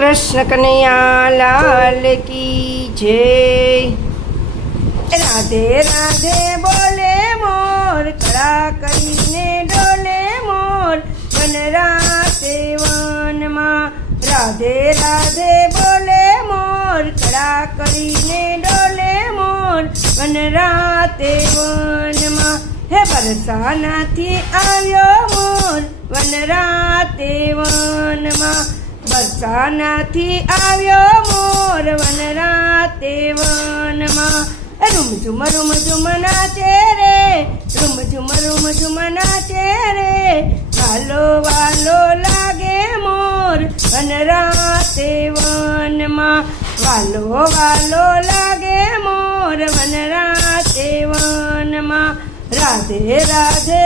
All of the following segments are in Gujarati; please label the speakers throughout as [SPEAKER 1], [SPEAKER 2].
[SPEAKER 1] કૃષ્ણ કનૈયા લાલ કી જય રાધે રાધે બોલે મોર કળા કરીને ડોલે મોર વન રાતે વનમાં રાધે રાધે બોલે મોર કળા કરીને ડોલે મોર વન રાતે વનમાં હે બરસાનાથી આવ્યો મોર વન રાતે વનમાં બરસાનાથી આવ્યો મોર વન રાતે વનમાં રૂમ ઝુમ રૂમ ઝુમ નાચે રે, રૂમ ઝુમ રૂમ ઝુમ નાચે રે. વાલો વાલો લાગે મોર વન રાતે વનમાં વાલો વાલો લાગે મોર વન રાતે વનમાં રાધે રાધે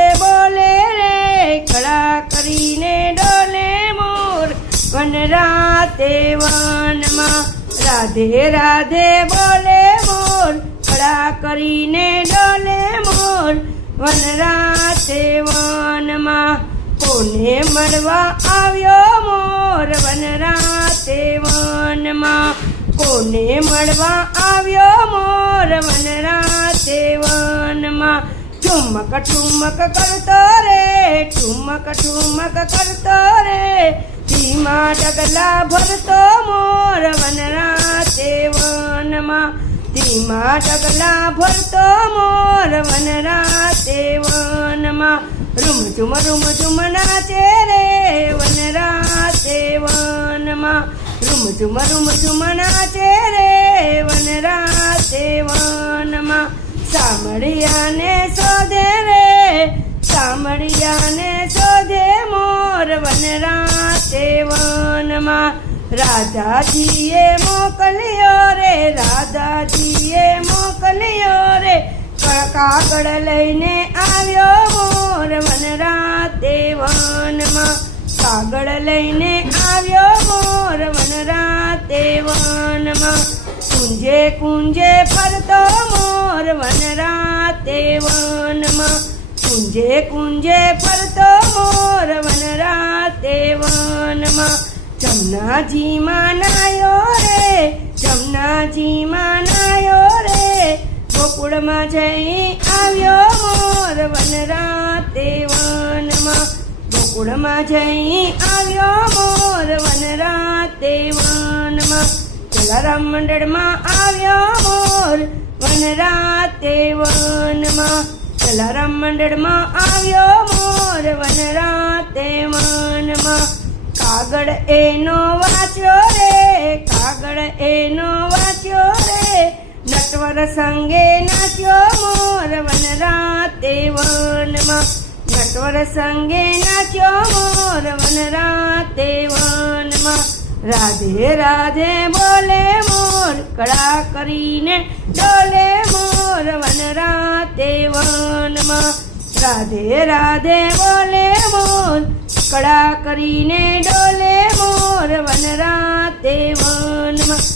[SPEAKER 1] રાતે વનમાં રાધે રાધે બોલે મોર કળા કરીને ડોલે મોર વન રાતે વનમાં કોને મળવા આવ્યો મોર વન રાતે વનમાં કોને મળવા આવ્યો મોર વન રાતે વનમાં ઠુમક ઠુમક કરતો રે ઠુમક ઠુમક કરતો રે ધીમા ડગલા ભરતો મોર વનરા રાતે વનમાં ધીમા ડગલા ભરતો મોર વનરા રાતે વનમાં રૂમ ઝુમ રૂમ ઝુમ નાચે રે વનરા રાતે વનમાં રૂમ ઝુમ રૂમ ઝુમ નાચે રે વનરા રાતે વનમાં સામળિયાને શોધે રે સામળિયાને શોધે મોર વન રાતે વનમાં રાધાજીએ મોકલ્યો રે, રાધાજીએ મોકલ્યો રે. કાગળ લઈને આવ્યો મોર વન રાતે કાગળ લઈને આવ્યો મોર વન રાતે કુંજે કુંજે ફરતો મોર વન રાતે કુંજે કુંજે ફરતો મોર વન રાતે જમનાજીમાં નાયો રે જમનાજી નાયો રે. ગોકુળમાં જઈ આવ્યો મોર વન રાતે વનમાં. ગોકુળમાં જઈ આવ્યો મોર વન રાતે વનમાં. જલારામ મંડળમાં આવ્યો મોર વન રાતે વનમાં. જલારામ મંડળમાં આવ્યો મોર વન રાતે વનમાં. કાગળ એનો વાંચ્યો રે, કાગળ એનો વાંચ્યો રે. નટવર સંગે નાચ્યો મોર, વન રાતે વનમાં. નટવર સંગે નાચ્યો મોર, વન રાતે વનમાં. રાધે રાધે બોલે મોર, કળા કરીને ડોલે મોર, વન રાતે વનમાં. રાધે રાધે બોલે મોર કડા કરીને ડોલે મોર વન રાતે વનમાં.